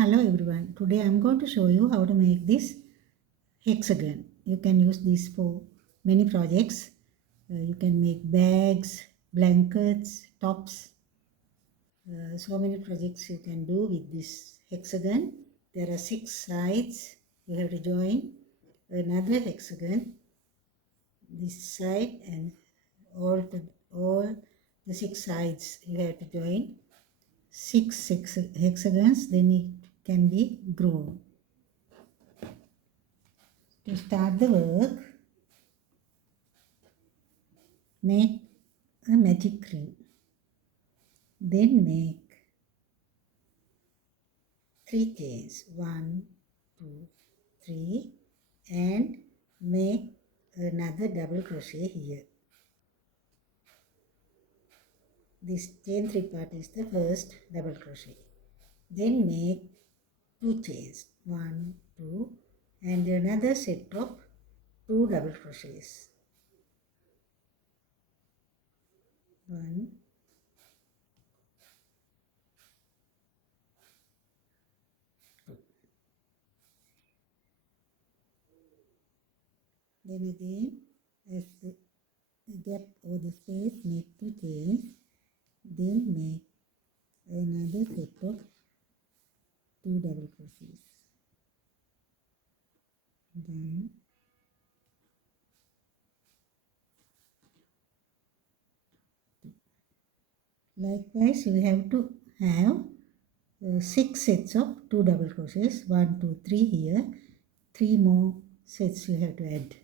Hello everyone. Today I am going to show you how to make this hexagon. You can use this for many projects. You can make bags, blankets, tops. So many projects you can do with this hexagon. There are 6 sides. You have to join another hexagon this side and all the 6 sides you have to join six hexagons, then it can be grown. To start the work, make a magic ring. Then make 3 chains, 1, 2, 3, and make another double crochet here. This chain 3 part is the first double crochet. Then make 2 chains, 1, 2, and another set of 2 double crochets. 1, then again, as the gap or the space, make 2 chains, then make another set of 2 double crochets. 1, 2. Likewise, you have to have 6 sets of 2 double crochets. 1, 2, 3 here. 3 more sets you have to add.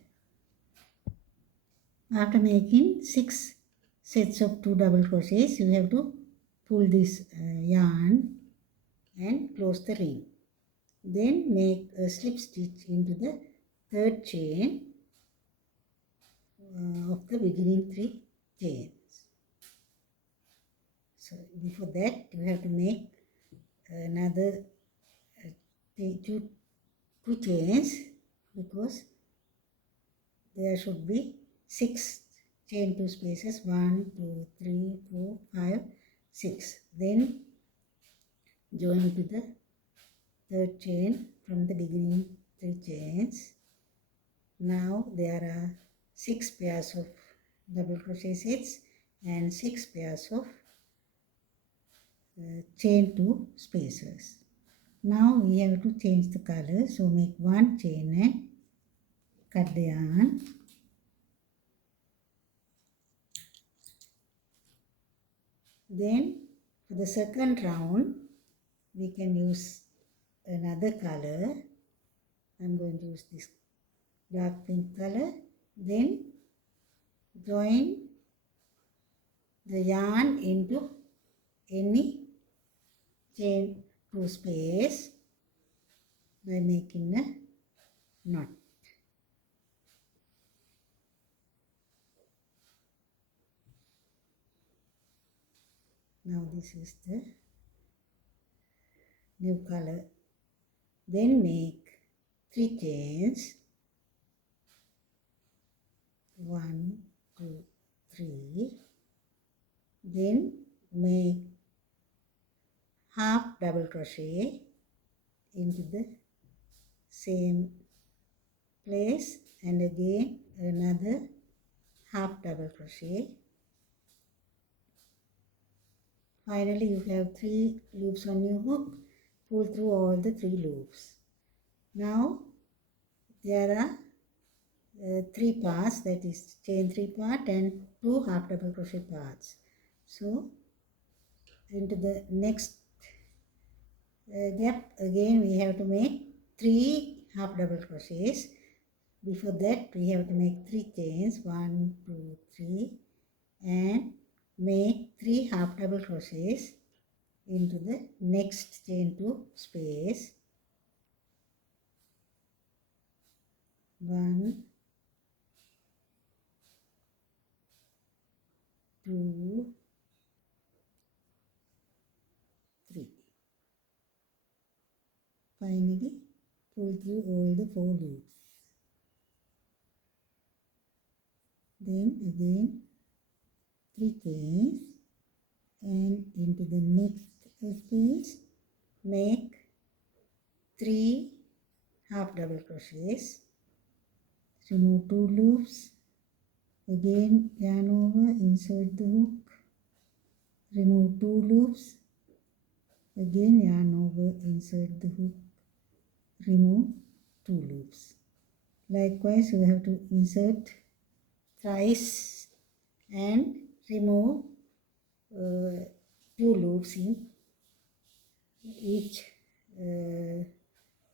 After making 6 sets of 2 double crochets, you have to pull this yarn and close the ring. Then make a slip stitch into the third chain of the beginning 3 chains. So before that, you have to make another 2 chains, because there should be 6 chain 2 spaces, 1, 2, 3, 4, 5, 6. Then join to the third chain from the beginning 3 chains. Now there are 6 pairs of double crochet sets and 6 pairs of chain 2 spaces. Now we have to change the color, so make 1 chain and cut the yarn. Then for the second round, we can use another color. I'm going to use this dark pink color. Then join the yarn into any chain 2 space by making a knot. Now this is the new color. Then make 3 chains, 1, 2, 3. Then make half double crochet into the same place, and again another half double crochet. Finally, you have 3 loops on your hook. Pull through all the 3 loops. Now there are 3 parts, that is chain 3 part and 2 half double crochet parts. So into the next gap again we have to make 3 half double crochets. Before that we have to make 3 chains, 1, 2, 3, and make 3 half double crochets into the next chain 2 space. 1, 2, 3. Finally, pull through all the 4 loops. Then again 3 chains, and into the next space make 3 half double crochets, remove 2 loops, again yarn over, insert the hook, remove 2 loops, again yarn over, insert the hook, remove 2 loops. Likewise, you have to insert thrice and remove 2 loops in each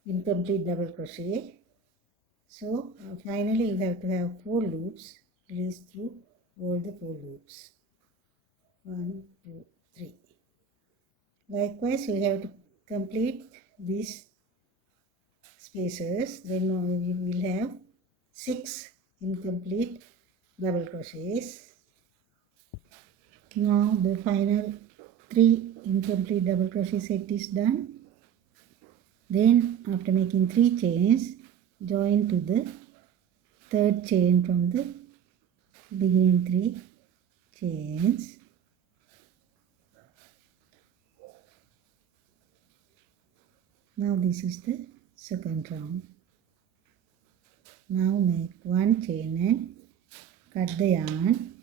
incomplete double crochet. So finally you have to have 4 loops, release through all the 4 loops. 1, 2, 3. Likewise, you have to complete these spaces, then you will have 6 incomplete double crochets. Now the final 3 incomplete double crochet set is done. Then after making 3 chains, join to the third chain from the beginning 3 chains. Now this is the second round. Now make 1 chain and cut the yarn.